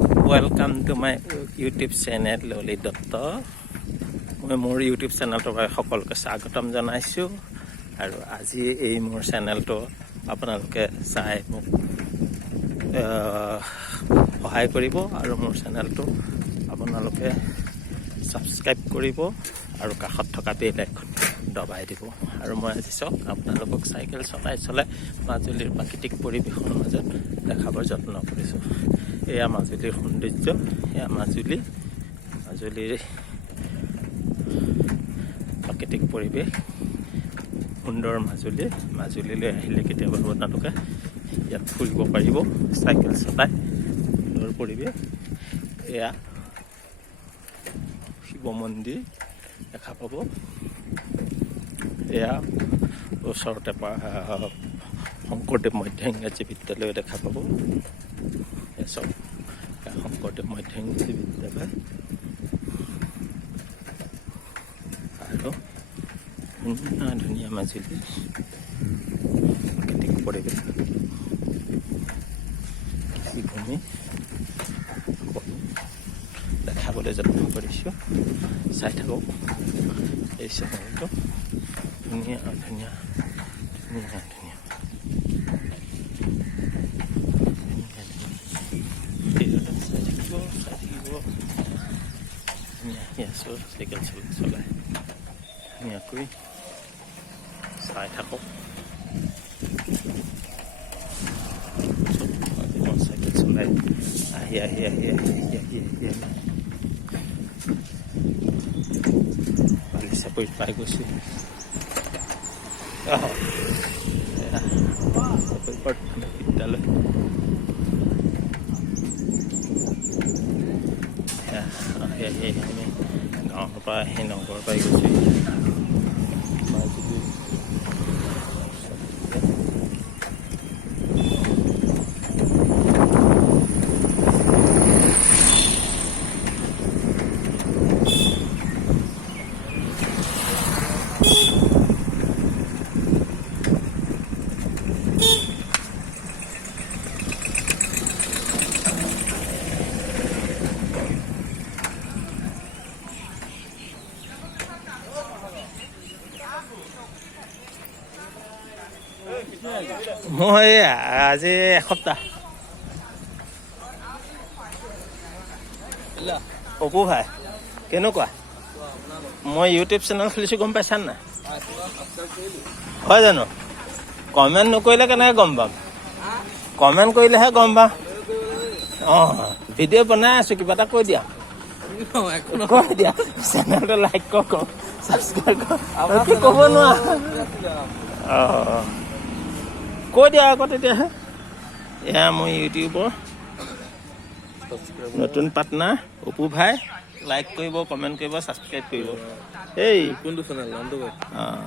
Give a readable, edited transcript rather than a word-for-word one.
Welcome to my YouTube channel Loli Dotto. মই মোৰ YouTube চেনেলটোৰ পৰা সকলোকে স্বাগতম জনাইছোঁ আৰু আজি এই মোৰ চেনেলটো আপোনালোকে চাই মোক সহায় কৰিব আৰু মোৰ চেনেলটো আপোনালোকে সাবস্ক্ৰাইব কৰিব আৰু কাষত থকা বেল আইকন দবাই দিব আৰু মই আজি চাওক আপোনালোকক চাইকেল চলাই মাজুলীৰ প্ৰাকৃতিক পৰিৱেশৰ মাজত দেখাবৰ যত্ন কৰিছোঁ। এয়া মাজুলীৰ সৌন্দৰ্য, এয়া মাজুলীৰ প্ৰাকৃতিক পৰিৱেশ, সুন্দৰ মাজুলীলৈ আহিলে কেতিয়াবা আপোনালোকে ইয়াত ফুৰিব পাৰিব চাইকেল চলাই। সুন্দৰ পৰিৱেশ, এয়া শিৱ মন্দিৰ দেখা পাব, এয়া ওচৰতে শংকৰদেৱ মধ্য ইংৰাজী বিদ্যালয় দেখা পাব। চব শংকৰদেৱ মধ্য ইংৰাজী বিদ্যালয় আৰু ধুনীয়া মাজুলী প্ৰাকৃতিক পৰিৱেশ, কৃষিভূমি দেখাবলৈ যত্ন কৰিছোঁ। চাই থাকক এই চেনেলটো, ধুনীয়া চাইকেল চলাই ধুনীয়াকৈ চাই থাকক। চাইকেল চলাই আহি বালিচাপৰিত পাই গৈছোঁ। বিদ্যালয় আমি গাঁৱৰ পৰা আহি নগৰ পাই গৈছোঁ। মই আজি এসপ্তাহ অপু ভাই কেনেকুৱা? মই ইউটিউব চেনেল খুলিছোঁ, গম পাইছা নাই? হয় জানো? কমেণ্ট নকৰিলে কেনেকৈ গম পাম? কমেণ্ট কৰিলেহে গম পাম। অঁ, ভিডিঅ' বনাই আছোঁ, কিবা এটা কৈ দিয়া, চেনেলটো লাইক কৰক, ছাবস্ক্ৰাইব কৰক, কি ক'ব নোৱাৰা। অঁ, কৈ দিয়া আকৌ তেতিয়াহে। এয়া মই ইউটিউবৰ নতুন পাৰ্টনাৰ অপু ভাই। লাইক কৰিব, কমেণ্ট কৰিব, ছাবস্ক্ৰাইব কৰিব। এই কোনটো চেনেল নামটো কয়? অঁ,